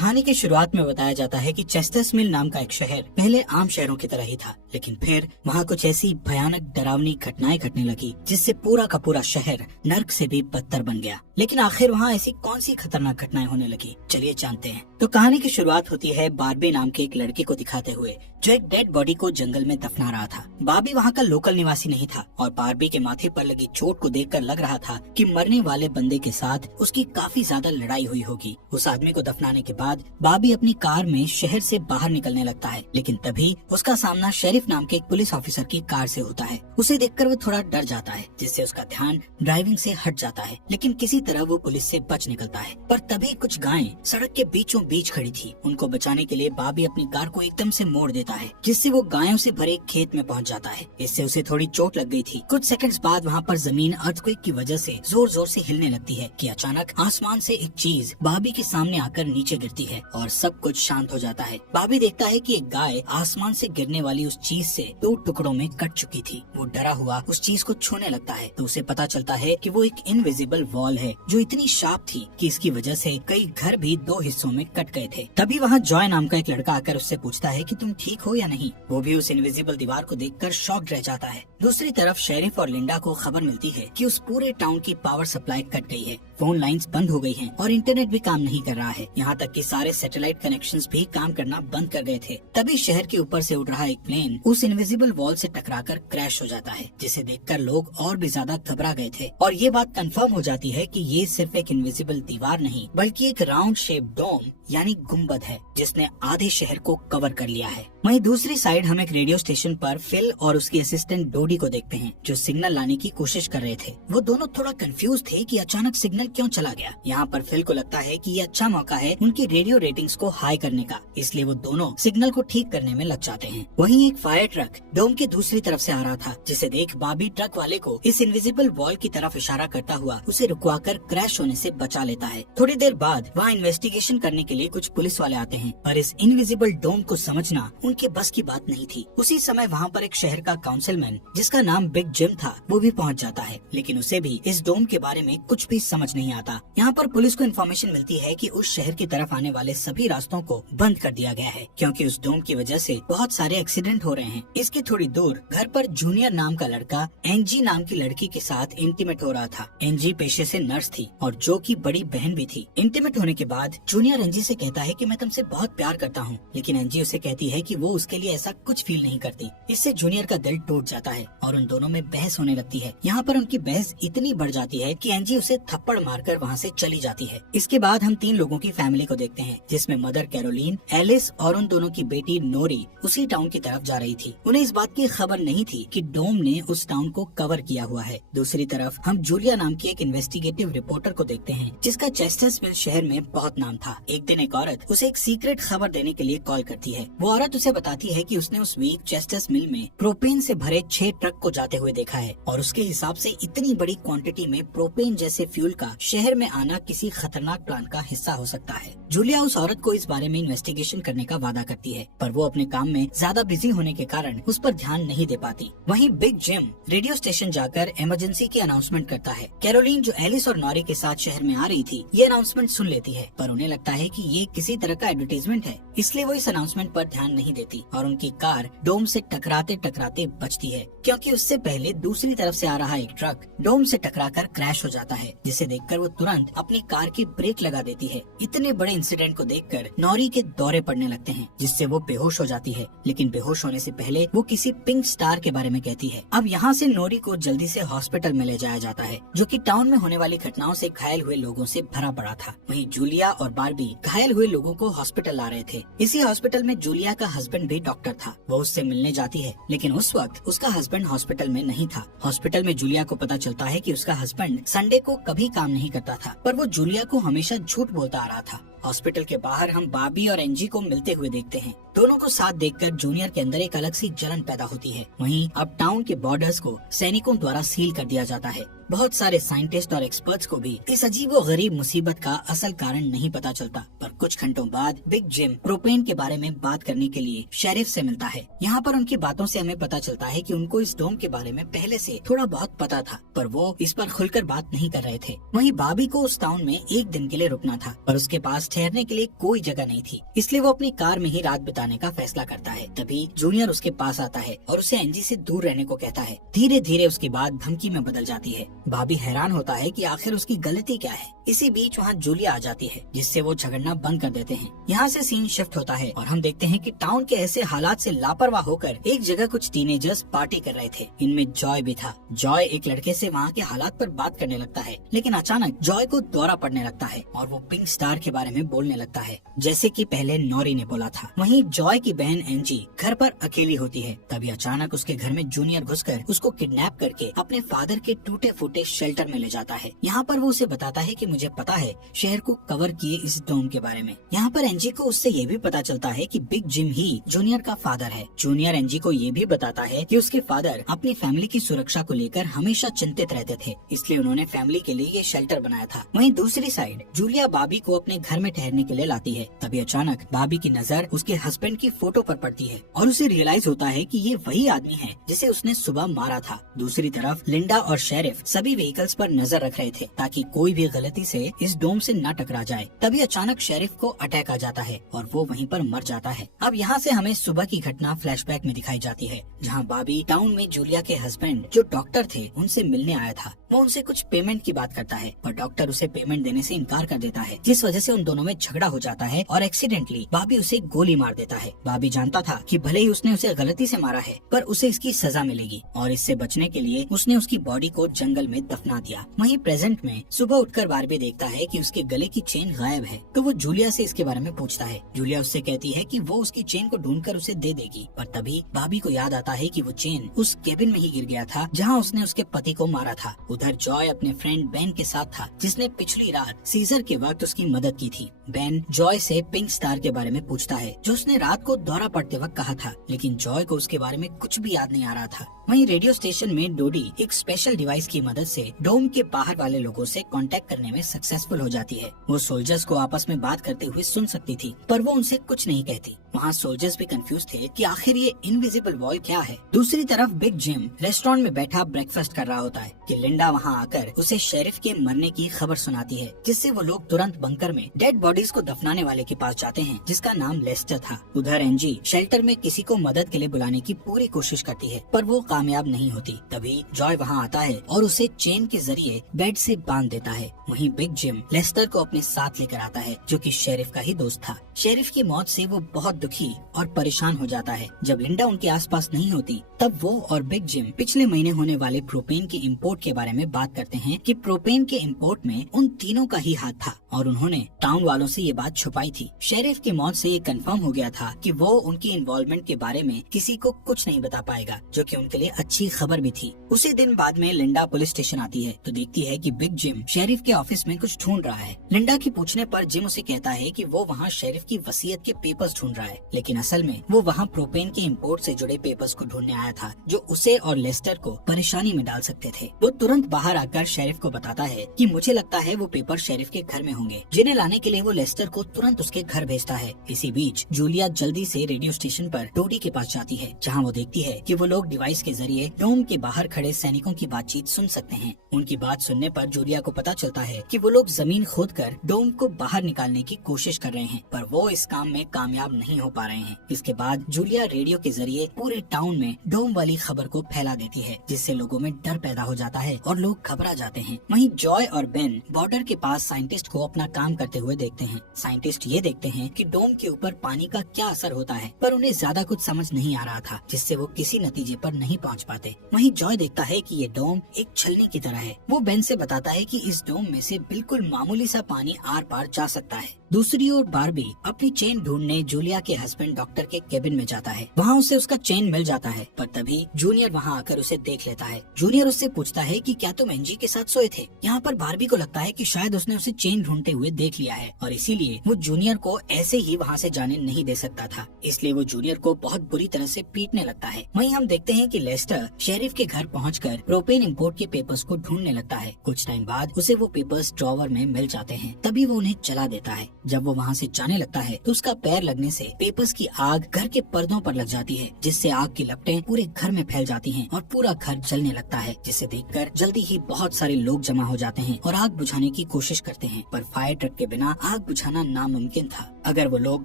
कहानी की शुरुआत में बताया जाता है कि चेस्टर्स मिल नाम का एक शहर पहले आम शहरों की तरह ही था, लेकिन फिर वहाँ कुछ ऐसी भयानक डरावनी घटनाएं घटने लगी जिससे पूरा का पूरा शहर नर्क से भी बदतर बन गया। लेकिन आखिर वहाँ ऐसी कौन सी खतरनाक घटनाएं होने लगी, चलिए जानते हैं। तो कहानी की शुरुआत होती है बार्बी नाम के एक लड़के को दिखाते हुए जो एक डेड बॉडी को जंगल में दफना रहा था। बार्बी वहाँ का लोकल निवासी नहीं था और बार्बी के माथे पर लगी चोट को देखकर लग रहा था कि मरने वाले बंदे के साथ उसकी काफी ज्यादा लड़ाई हुई होगी। उस आदमी को दफनाने के बाद बार्बी अपनी कार में शहर से बाहर निकलने लगता है, लेकिन तभी उसका सामना शेरिफ नाम के एक पुलिस ऑफिसर की कार से होता है। उसे देखकर वो थोड़ा डर जाता है, जिससे उसका ध्यान ड्राइविंग से हट जाता है, लेकिन किसी तरह वो पुलिस से बच निकलता है। पर तभी कुछ गायें सड़क के बीचों बीच खड़ी थी। उनको बचाने के लिए बार्बी अपनी कार को एकदम से मोड़ देता है, जिससे वो गायों से भरे एक खेत में पहुंच जाता है। इससे उसे थोड़ी चोट लग गई थी। कुछ सेकंड्स बाद वहाँ पर जमीन अर्थक्वेक की वजह से जोर जोर से हिलने लगती है कि अचानक आसमान से एक चीज बार्बी के सामने आकर नीचे गिरती है और सब कुछ शांत हो जाता है। बार्बी देखता है कि एक गाय आसमान से गिरने वाली उस चीज से 2 टुकड़ों में कट चुकी थी। वो डरा हुआ उस चीज को छूने लगता है तो उसे पता चलता है कि वो एक इनविजिबल वॉल है जो इतनी शार्प थी कि इसकी वजह से कई घर भी 2 हिस्सों में कट गए थे। तभी वहाँ जॉय नाम का एक लड़का आकर उससे पूछता है कि तुम ठीक हो या नहीं। वो भी उस इनविजिबल दीवार को देखकर शॉक्ड रह जाता है। दूसरी तरफ शेरिफ और लिंडा को खबर मिलती है कि उस पूरे टाउन की पावर सप्लाई कट गई है, फोन लाइंस बंद हो गई हैं और इंटरनेट भी काम नहीं कर रहा है। यहाँ तक कि सारे सैटेलाइट कनेक्शंस भी काम करना बंद कर गए थे। तभी शहर के ऊपर से उड़ रहा एक प्लेन उस इनविजिबल वॉल से टकराकर क्रैश हो जाता है, जिसे देखकर लोग और भी ज्यादा घबरा गए थे। और ये बात कंफर्म हो जाती है कि ये सिर्फ एक इनविजिबल दीवार नहीं बल्कि एक राउंड शेप डोम यानी गुम्बद है जिसने आधे शहर को कवर कर लिया है। वहीं दूसरी साइड हम एक रेडियो स्टेशन पर फिल और उसकी असिस्टेंट डोडी को देखते हैं जो सिग्नल लाने की कोशिश कर रहे थे। वो दोनों थोड़ा कंफ्यूज थे कि अचानक सिग्नल क्यों चला गया। यहाँ पर फिल को लगता है कि ये अच्छा मौका है उनकी रेडियो रेटिंग्स को हाई करने का, इसलिए वो दोनों सिग्नल को ठीक करने में लग जाते हैं। वहीं एक फायर ट्रक डोम की दूसरी तरफ से आ रहा था, जिसे देख बार्बी ट्रक वाले को इस इनविजिबल वॉल की तरफ इशारा करता हुआ उसे रुकवाकर क्रैश होने से बचा लेता है। थोड़ी देर बाद वहाँ इन्वेस्टिगेशन करने के लिए कुछ पुलिस वाले आते हैं, पर इस इनविजिबल डोम को समझना उनके बस की बात नहीं थी। उसी समय वहाँ पर एक शहर का काउंसिलमैन जिसका नाम बिग जिम था वो भी पहुँच जाता है, लेकिन उसे भी इस डोम के बारे में कुछ भी समझ नहीं आता। यहाँ पर पुलिस को इन्फॉर्मेशन मिलती है कि उस शहर की तरफ आने वाले सभी रास्तों को बंद कर दिया गया है क्योंकि उस डोम की वजह से बहुत सारे एक्सीडेंट हो रहे हैं। इसके थोड़ी दूर घर पर जूनियर नाम का लड़का एंजी नाम की लड़की के साथ इंटीमेट हो रहा था। एंजी पेशे से नर्स थी और जो की बड़ी बहन भी थी। इंटीमेट होने के बाद जूनियर एंजी से कहता है कि मैं तुमसे बहुत प्यार करता हूँ, लेकिन एंजी उसे कहती है कि वो उसके लिए ऐसा कुछ फील नहीं करती। इससे जूनियर का दिल टूट जाता है और उन दोनों में बहस होने लगती है। यहाँ पर उनकी बहस इतनी बढ़ जाती है कि एंजी उसे थप्पड़ मारकर वहाँ से चली जाती है। इसके बाद हम 3 लोगों की फैमिली को देखते हैं, जिसमें मदर कैरोलीन, एलिस और उन दोनों की बेटी नोरी उसी टाउन की तरफ जा रही थी। उन्हें इस बात की खबर नहीं थी कि डोम ने उस टाउन को कवर किया हुआ है। दूसरी तरफ हम जूलिया नाम की एक इन्वेस्टिगेटिव रिपोर्टर को देखते हैं जिसका चेस्टर्स मिल शहर में बहुत नाम था। एक दिन एक औरत उसे एक सीक्रेट खबर देने के लिए कॉल करती है। वो औरत उसे बताती है कि उसने उस वीक चेस्टर्स मिल में प्रोपेन से भरे 6 ट्रक को जाते हुए देखा है और उसके हिसाब से इतनी बड़ी क्वांटिटी में प्रोपेन जैसे फ्यूल का शहर में आना किसी खतरनाक प्लान का हिस्सा हो सकता है। जूलिया उस औरत को इस बारे में इन्वेस्टिगेशन करने का वादा करती है, पर वो अपने काम में ज्यादा बिजी होने के कारण उस पर ध्यान नहीं दे पाती। वहीं बिग जिम रेडियो स्टेशन जाकर इमरजेंसी की अनाउंसमेंट करता है। कैरोलीन जो एलिस और नॉरी के साथ शहर में आ रही थी ये अनाउंसमेंट सुन लेती है, पर उन्हें लगता है कि ये किसी तरह का एडवर्टाइजमेंट है, इसलिए वो इस अनाउंसमेंट पर ध्यान नहीं देती और उनकी कार डोम से टकराते टकराते बचती है क्योंकि उससे पहले दूसरी तरफ से आ रहा एक ट्रक डोम से टकराकर क्रैश हो जाता है, जिसे देखकर वो तुरंत अपनी कार की ब्रेक लगा देती है। इतने बड़े इंसिडेंट को देखकर नॉरी के दौरे पड़ने लगते हैं, जिससे वो बेहोश हो जाती है, लेकिन बेहोश होने से पहले वो किसी पिंक स्टार के बारे में कहती है। अब यहाँ से नॉरी को जल्दी से हॉस्पिटल में ले जाया जाता है, जो कि टाउन में होने वाली घटनाओं से घायल हुए लोगों से भरा पड़ा था। वहीं जूलिया और बार्बी घायल हुए लोगों को हॉस्पिटल ला रहे थे। इसी हॉस्पिटल में जूलिया का हस्बैंड भी डॉक्टर था। वो उससे मिलने जाती है, लेकिन उस वक्त उसका हस्बैंड हॉस्पिटल में नहीं था। हॉस्पिटल में जूलिया को पता चलता है कि उसका हस्बैंड संडे को कभी काम नहीं करता था, पर वो जूलिया को हमेशा झूठ बोलता आ रहा था। हॉस्पिटल के बाहर हम बार्बी और एंजी को मिलते हुए देखते हैं। दोनों को साथ देखकर जूनियर के अंदर एक अलग सी जलन पैदा होती है। वहीं अब टाउन के बॉर्डर्स को सैनिकों द्वारा सील कर दिया जाता है। बहुत सारे साइंटिस्ट और एक्सपर्ट्स को भी इस अजीबो गरीब मुसीबत का असल कारण नहीं पता चलता। पर कुछ घंटों बाद बिग जिम प्रोपेन के बारे में बात करने के लिए शेरिफ से मिलता है। यहाँ पर उनकी बातों से हमें पता चलता है कि उनको इस डोम के बारे में पहले से थोड़ा बहुत पता था, पर वो इस पर खुलकर बात नहीं कर रहे थे। वहीं बॉबी को उस टाउन में एक दिन के लिए रुकना था, पर उसके पास ठहरने के लिए कोई जगह नहीं थी, इसलिए वो अपनी कार में ही रात बिताने का फैसला करता है। तभी जूनियर उसके पास आता है और उसे एंजी से दूर रहने को कहता है। धीरे धीरे उसकी बात धमकी में बदल जाती है। बॉबी हैरान होता है कि आखिर उसकी गलती क्या है। इसी बीच वहाँ जूलिया आ जाती है, जिससे वो झगड़ना बंद कर देते हैं। यहाँ से सीन शिफ्ट होता है और हम देखते हैं कि टाउन के ऐसे हालात से लापरवाह होकर एक जगह कुछ टीनेजर्स पार्टी कर रहे थे। इनमें जॉय भी था। जॉय एक लड़के से वहाँ के हालात पर बात करने लगता है, लेकिन अचानक जॉय को दौरा पड़ने लगता है और वो पिंक स्टार के बारे में बोलने लगता है, जैसे कि पहले नॉरी ने बोला था। वहीं जॉय की बहन एंजी घर पर अकेली होती है। तभी अचानक उसके घर में जूनियर घुसकर उसको किडनैप करके अपने फादर के टूटे फूटे शेल्टर में ले जाता है। यहाँ पर वो उसे बताता है कि मुझे पता है शहर को कवर किए इस डोम के बारे में। यहाँ पर एंजी को उससे ये भी पता चलता है कि बिग जिम ही जूनियर का फादर है। जूनियर एंजी को ये भी बताता है कि उसके फादर अपनी फैमिली की सुरक्षा को लेकर हमेशा चिंतित रहते थे, इसलिए उन्होंने फैमिली के लिए ये शेल्टर बनाया था। वहीं दूसरी साइड जूलिया बॉबी को अपने घर में ठहरने के लिए लाती है। तभी अचानक बॉबी की नजर उसके हस्बैंड की फोटो पर पड़ती है और उसे रियलाइज होता है कि ये वही आदमी है जिसे उसने सुबह मारा था। दूसरी तरफ लिंडा और शेरिफ सभी व्हीकल्स पर नजर रख रहे थे ताकि कोई भी गलती से इस डोम से न टकरा जाए। तभी अचानक शेरिफ को अटैक आ जाता है और वो वहीं पर मर जाता है। अब यहाँ से हमें सुबह की घटना फ्लैशबैक में दिखाई जाती है, जहाँ बॉबी टाउन में जूलिया के हस्बैंड जो डॉक्टर थे उनसे मिलने आया था। वो उनसे कुछ पेमेंट की बात करता है, पर डॉक्टर उसे पेमेंट देने से इनकार कर देता है, जिस वजह से उन दोनों में झगड़ा हो जाता है और एक्सीडेंटली बॉबी उसे गोली मार देता है। बॉबी जानता था कि भले ही उसने उसे गलती से मारा है, पर उसे इसकी सजा मिलेगी और इससे बचने के लिए उसने उसकी बॉडी को जंगल में दफना दिया। वहीं प्रेजेंट में सुबह उठकर बारबी देखता है कि उसके गले की चेन गायब है, तो वो जूलिया से इसके बारे में पूछता है। जूलिया उससे कहती है कि वो उसकी चेन को ढूंढकर उसे दे देगी, पर तभी बॉबी को याद आता है कि वो चेन उस केबिन में ही गिर गया था जहाँ उसने उसके पति को मारा था। उधर जॉय अपने फ्रेंड बेन के साथ था, जिसने पिछली रात सीजर के वक्त उसकी मदद की थी। बेन जॉय से पिंक स्टार के बारे में पूछता है, जो उसने रात को दौरा पड़ते वक्त कहा था, लेकिन जॉय को उसके बारे में कुछ भी याद नहीं आ रहा था। वहीं रेडियो स्टेशन में डोडी एक स्पेशल डिवाइस की मदद से डोम के बाहर वाले लोगों से कांटेक्ट करने में सक्सेसफुल हो जाती है। वो सोल्जर्स को आपस में बात करते हुए सुन सकती थी, पर वो उनसे कुछ नहीं कहती। वहाँ सोल्जर्स भी कंफ्यूज थे कि आखिर ये इनविजिबल वॉल क्या है। दूसरी तरफ बिग जिम रेस्टोरेंट में बैठा ब्रेकफास्ट कर रहा होता है कि लिंडा वहाँ आकर उसे शेरिफ के मरने की खबर सुनाती है, जिससे वो लोग तुरंत बंकर में डेड बॉडीज को दफनाने वाले के पास जाते हैं, जिसका नाम लेस्टर था। उधर एंजी शेल्टर में किसी को मदद के लिए बुलाने की पूरी कोशिश करती है, पर वो कामयाब नहीं होती। तभी जॉय वहाँ आता है और उसे चेन के जरिए बेड से बांध देता है। वहीं बिग जिम लेस्टर को अपने साथ लेकर आता है, जो कि शेरिफ का ही दोस्त था। शेरिफ की मौत से वो बहुत दुखी और परेशान हो जाता है। जब लिंडा उनके आसपास नहीं होती, तब वो और बिग जिम पिछले महीने होने वाले प्रोपेन के इंपोर्ट के बारे में बात करते हैं कि प्रोपेन के इंपोर्ट में उन तीनों का ही हाथ था और उन्होंने टाउन वालों से ये बात छुपाई थी। शेरिफ की मौत से ये कंफर्म हो गया था कि वो उनकी इन्वॉल्वमेंट के बारे में किसी को कुछ नहीं बता पाएगा, जो कि उनके लिए अच्छी खबर भी थी। उसी दिन बाद में लिंडा पुलिस स्टेशन आती है तो देखती है कि बिग जिम शेरिफ के ऑफिस में कुछ ढूंढ रहा है। लिंडा की पूछने पर जिम उसे कहता है कि वो वहाँ शेरिफ की वसीयत के पेपर्स ढूंढ रहा है, लेकिन असल में वो वहाँ प्रोपेन के इंपोर्ट से जुड़े पेपर्स को ढूंढने आया था, जो उसे और लेस्टर को परेशानी में डाल सकते थे। वो तुरंत बाहर आकर शेरिफ को बताता है कि मुझे लगता है वो पेपर शेरिफ के घर में होंगे, जिन्हें लाने के लिए वो लेस्टर को तुरंत उसके घर भेजता है। इसी बीच जूलिया जल्दी से रेडियो स्टेशन पर डोडी के पास जाती है, जहाँ वो देखती है कि वो लोग डिवाइस के जरिए डोम के बाहर खड़े सैनिकों की बातचीत सुन सकते हैं। उनकी बात सुनने पर जूलिया को पता चलता है कि वो लोग जमीन खोदकर डोम को बाहर निकालने की कोशिश कर रहे हैं, पर वो इस काम में कामयाब नहीं हो पा रहे हैं। इसके बाद जूलिया रेडियो के जरिए पूरे टाउन में डोम वाली खबर को फैला देती है, जिससे लोगों में डर पैदा हो जाता है और लोग घबरा जाते हैं। वहीं जॉय और बेन बॉर्डर के पास साइंटिस्ट को अपना काम करते हुए देखते हैं। साइंटिस्ट ये देखते हैं कि डोम के ऊपर पानी का क्या असर होता है, पर उन्हें ज्यादा कुछ समझ नहीं आ रहा था, जिससे वो किसी नतीजे पर नहीं पहुंच पाते। वहीं जॉय देखता है कि ये डोम एक छलनी की तरह है। वो बेन से बताता है कि इस डोम में से बिल्कुल मामूली सा पानी आर पार जा सकता है। दूसरी ओर बार्बी अपनी चेन ढूंढने जूलिया के हस्बैंड डॉक्टर के केबिन में जाता है। वहाँ उसे उसका चेन मिल जाता है, पर तभी जूनियर वहाँ आकर उसे देख लेता है। जूनियर उससे पूछता है कि क्या तुम एनजी के साथ सोए थे। यहाँ पर बार्बी को लगता है कि शायद उसने उसे चेन ढूंढते हुए देख लिया है और इसीलिए वो जूनियर को ऐसे ही वहाँ से जाने नहीं दे सकता था, इसलिए वो जूनियर को बहुत बुरी तरह से पीटने लगता है। वहीं हम देखते हैं कि लेस्टर शेरिफ के घर पहुंचकर प्रोपेन इंपोर्ट के पेपर्स को ढूंढने लगता है। कुछ टाइम बाद उसे वो पेपर्स ड्रॉवर में मिल जाते हैं, तभी वो उन्हें जला देता है। जब वो वहाँ से जाने लगता है तो उसका पैर लगने से पेपर्स की आग घर के पर्दों पर लग जाती है, जिससे आग की लपटें पूरे घर में फैल जाती हैं और पूरा घर जलने लगता है, जिसे देखकर जल्दी ही बहुत सारे लोग जमा हो जाते हैं और आग बुझाने की कोशिश करते हैं, पर फायर ट्रक के बिना आग बुझाना नामुमकिन था। अगर वो लोग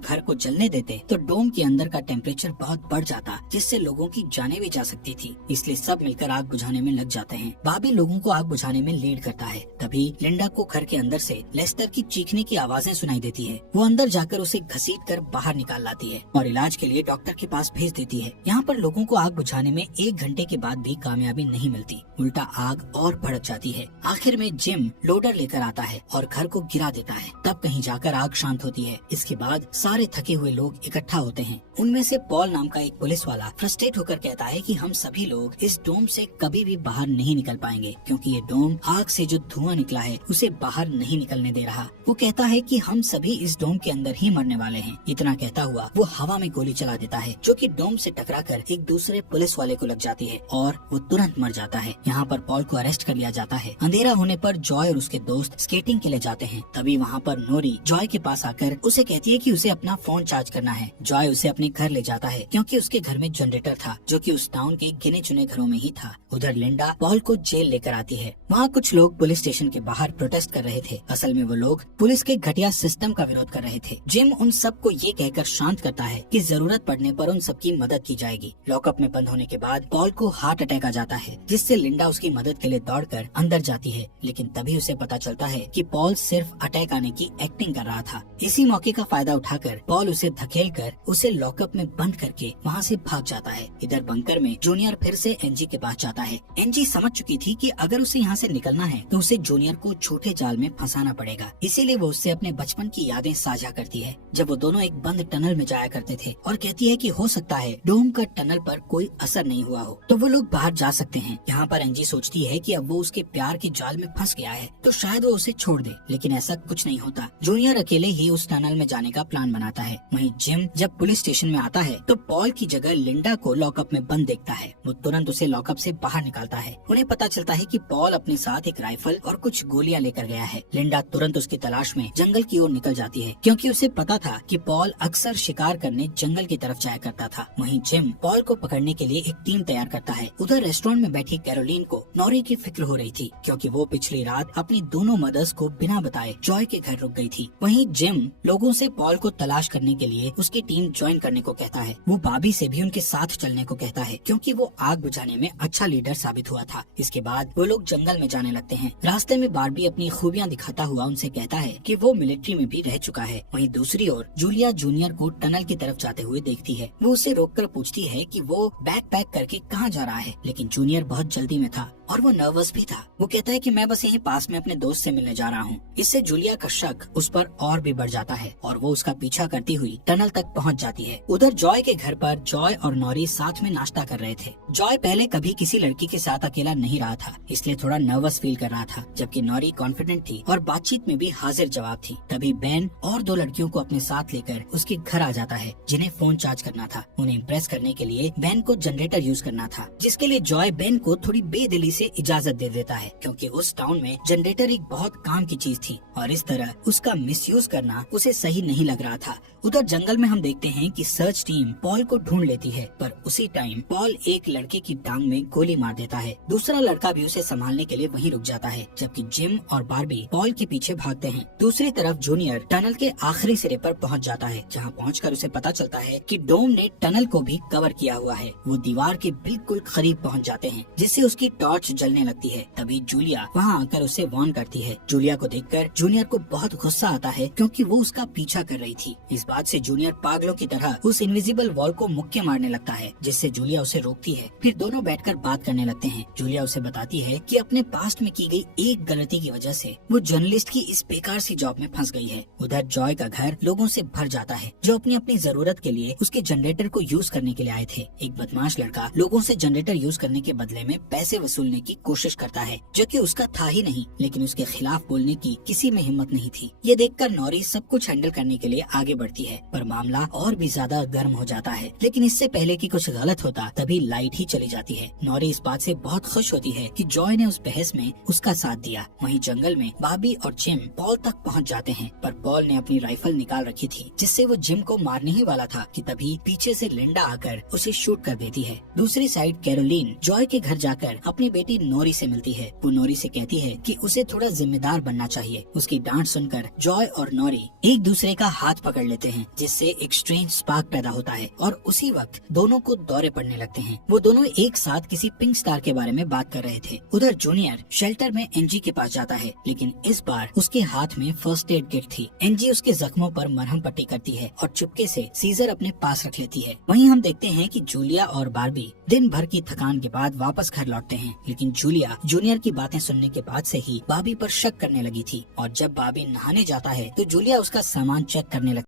घर को जलने देते तो डोम के अंदर का टेम्परेचर बहुत बढ़ जाता, जिससे लोगों की जानें भी जा सकती थी, इसलिए सब मिलकर आग बुझाने में लग जाते हैं। बाबी लोगों को आग बुझाने में लीड करता है। तभी लिंडा को घर के अंदर से लेस्टर की चीखने की आवाजें सुनाई देती है। वो अंदर जाकर उसे घसीटकर बाहर निकाल लाती है और इलाज के लिए डॉक्टर के पास भेज देती है। यहाँ पर लोगों को आग बुझाने में 1 घंटे के बाद भी कामयाबी नहीं मिलती, उल्टा आग और भड़क जाती है। आखिर में जिम लोडर लेकर आता है और घर को गिरा देता है। तब कहीं जाकर आग शांत होती है। इसके बाद सारे थके हुए लोग इकट्ठा होते हैं। उनमें से पॉल नाम का एक पुलिस वाला फ्रस्ट्रेट होकर कहता है कि हम सभी लोग इस डोम से कभी भी बाहर नहीं निकल पाएंगे, क्योंकि ये डोम आग से जो धुआं निकला है उसे बाहर नहीं निकलने दे रहा। वो कहता है कि हम सभी इस डोम के अंदर ही मरने वाले हैं। इतना कहता हुआ वो हवा में गोली चला देता है, जो कि डोम से टकराकर एक दूसरे पुलिस वाले को लग जाती है और वो तुरंत मर जाता है। यहाँ पर पॉल को अरेस्ट कर लिया जाता है। अंधेरा होने पर जॉय और उसके दोस्त स्केटिंग के लिए जाते हैं। तभी वहाँ पर नोरी जॉय के पास आकर उसे कहती है कि उसे अपना फोन चार्ज करना है। जॉय उसे अपने घर ले जाता है, क्योंकि उसके घर में जनरेटर था, जो कि उस टाउन के गिने चुने घरों में ही था। उधर लिंडा पॉल को जेल लेकर आती है। वहाँ कुछ लोग पुलिस स्टेशन के बाहर प्रोटेस्ट कर रहे थे। असल में वो लोग पुलिस के घटिया सिस्टम का विरोध कर रहे थे। जिम उन सबको ये कहकर शांत करता है कि जरूरत पड़ने पर उन सबकी मदद की जाएगी। लॉकअप में बंद होने के बाद पॉल को हार्ट अटैक आ जाता है, जिससे लिंडा उसकी मदद के लिए दौड़कर अंदर जाती है, लेकिन तभी उसे पता चलता है कि पॉल सिर्फ अटैक आने की एक्टिंग कर रहा था। इसी मौके का फायदा उठाकर पॉल उसे धकेलकर उसे लॉकअप में बंद करके वहाँ से भाग जाता है। इधर बंकर में जूनियर फिर से एनजी के पास जाता है। एनजी समझ चुकी थी कि अगर उसे यहाँ से निकलना है तो उसे जूनियर को झूठे जाल में फंसाना पड़ेगा, इसीलिए वो उससे अपने बचपन की यादें साझा करती है, जब वो दोनों एक बंद टनल में जाया करते थे, और कहती है कि हो सकता है डोम का टनल पर कोई असर नहीं हुआ हो, तो वो लोग बाहर जा सकते हैं। यहाँ पर एनजी सोचती है कि अब वो उसके प्यार के जाल में फंस गया है तो शायद वो उसे छोड़ दे, लेकिन ऐसा कुछ नहीं होता। जूनियर अकेले ही उस टनल में जाने का प्लान बनाता है। वहीं जिम जब पुलिस स्टेशन में आता है तो पॉल की जगह लिंडा को लॉकअप में बंद देखता है। वो तुरंत उसे लॉकअप से बाहर निकालता है। उन्हें पता चलता है कि पॉल अपने साथ एक राइफल और कुछ गोलियां लेकर गया है। लिंडा तुरंत उसकी तलाश में जंगल की ओर निकल जाती है, क्योंकि उसे पता था कि पॉल अक्सर शिकार करने जंगल की तरफ जाया करता था। वहीं जिम पॉल को पकड़ने के लिए एक टीम तैयार करता है। उधर रेस्टोरेंट में बैठी कैरोलीन को नॉरी की फिक्र हो रही थी, क्योंकि वो पिछली रात अपनी दोनों मदर्स को बिना बताए जॉय के घर रुक गई थी। वहीं जिम लोगों से पॉल को तलाश करने के लिए उसकी टीम ज्वाइन करने को कहता है। वो बाबी से भी उनके साथ चलने को कहता है, क्योंकि वो आग बुझाने में अच्छा लीडर साबित हुआ था। इसके बाद वो लोग जंगल में जाने लगते हैं। रास्ते में बार्बी अपनी खूबियां दिखाता हुआ उनसे कहता है कि वो मिलिट्री में भी रह चुका है। वहीं दूसरी ओर जूलिया जूनियर को टनल की तरफ जाते हुए देखती है। वो उसे रोककर पूछती है कि वो बैग पैक करके कहाँ जा रहा है, लेकिन जूनियर बहुत जल्दी में था और वो नर्वस भी था। वो कहता है कि मैं बस यहीं पास में अपने दोस्त से मिलने जा रहा हूँ। इससे जूलिया का शक उस पर और भी बढ़ जाता है और वो उसका पीछा करती हुई टनल तक पहुँच जाती है। उधर जॉय के घर पर जॉय और नॉरी साथ में नाश्ता कर रहे थे। जॉय पहले कभी किसी लड़की के साथ अकेला नहीं रहा था, इसलिए थोड़ा नर्वस फील कर रहा था, जबकि नॉरी कॉन्फिडेंट थी और बातचीत में भी हाजिर जवाब थी। तभी बेन और 2 लड़कियों को अपने साथ लेकर उसके घर आ जाता है, जिन्हें फोन चार्ज करना था। उन्हें इम्प्रेस करने के लिए बेन को जनरेटर यूज करना था, जिसके लिए जॉय बेन को थोड़ी बेदिली से इजाजत दे देता है, क्योंकि उस टाउन में जनरेटर एक बहुत काम की चीज थी और इस तरह उसका मिसयूज करना उसे सही नहीं लग रहा था। उधर जंगल में हम देखते हैं कि सर्च टीम पॉल को ढूंढ लेती है, पर उसी टाइम पॉल एक लड़के की टांग में गोली मार देता है। दूसरा लड़का भी उसे संभालने के लिए वहीं रुक जाता है, जबकि जिम और बार्बी पॉल के पीछे भागते हैं। दूसरी तरफ जूनियर टनल के आखिरी सिरे पर पहुंच जाता है, जहां पहुंचकर उसे पता चलता है कि डोम ने टनल को भी कवर किया हुआ है। वो दीवार के बिल्कुल करीब पहुंच जाते हैं, जिससे उसकी टॉर्च टॉर्च जलने लगती है। तभी जूलिया वहाँ आकर उसे वार्न करती है। जूलिया को देखकर जूनियर को बहुत गुस्सा आता है क्योंकि वो उसका पीछा कर रही थी। इस बात से जूनियर पागलों की तरह उस इनविजिबल वॉल को मुक्के मारने लगता है, जिससे जूलिया उसे रोकती है। फिर दोनों बैठकर बात करने लगते हैं। जूलिया उसे बताती है कि अपने पास्ट में की गई एक गलती की वजह से वो जर्नलिस्ट की इस बेकार सी जॉब में फंस गई है। उधर जॉय का घर लोगों से भर जाता है जो अपनी अपनी जरूरत के लिए उसके जनरेटर को यूज करने के लिए आए थे। एक बदमाश लड़का लोगों से जनरेटर यूज करने के बदले में पैसे वसूलने की कोशिश करता है, जो कि उसका था ही नहीं, लेकिन उसके खिलाफ बोलने की किसी में हिम्मत नहीं थी। ये देखकर नॉरी सब कुछ हैंडल करने के लिए आगे बढ़ती है, पर मामला और भी ज्यादा गर्म हो जाता है। लेकिन इससे पहले कि कुछ गलत होता तभी लाइट ही चली जाती है। नॉरी इस बात से बहुत खुश होती है कि जॉय ने उस बहस में उसका साथ दिया। वहीं जंगल में बॉबी और जिम पॉल तक पहुंच जाते हैं, पर पॉल ने अपनी राइफल निकाल रखी थी जिससे वो जिम को मारने ही वाला था कि तभी पीछे से लिंडा आकर उसे शूट कर देती है। दूसरी साइड कैरोलीन जॉय के घर जाकर अपनी बेटी नोरी से मिलती है। वो नोरी से कहती है कि उसे थोड़ा जिम्मेदार बनना चाहिए। उसकी डांट सुनकर जॉय और नोरी एक दूसरे का हाथ पकड़ लेते हैं, जिससे एक स्ट्रेंज स्पार्क पैदा होता है और उसी वक्त दोनों को दौरे पड़ने लगते हैं। वो दोनों एक साथ किसी पिंक स्टार के बारे में बात कर रहे थे। उधर जूनियर शेल्टर में एनजी के पास जाता है, लेकिन इस बार उसके हाथ में फर्स्ट एड किट थी। एनजी उसके जख्मों पर मरहम पट्टी करती है और चुपके से सीजर अपने पास रख लेती है। वहीं हम देखते हैं कि जूलिया और बार्बी दिन भर की थकान के बाद वापस घर लौटते हैं, लेकिन जूलिया जूनियर की बातें सुनने के बाद से ही बार्बी पर शक करने लगी थी और जब बार्बी नहाने जाता है तो जूलिया उसका सामान चेक करने लगती है।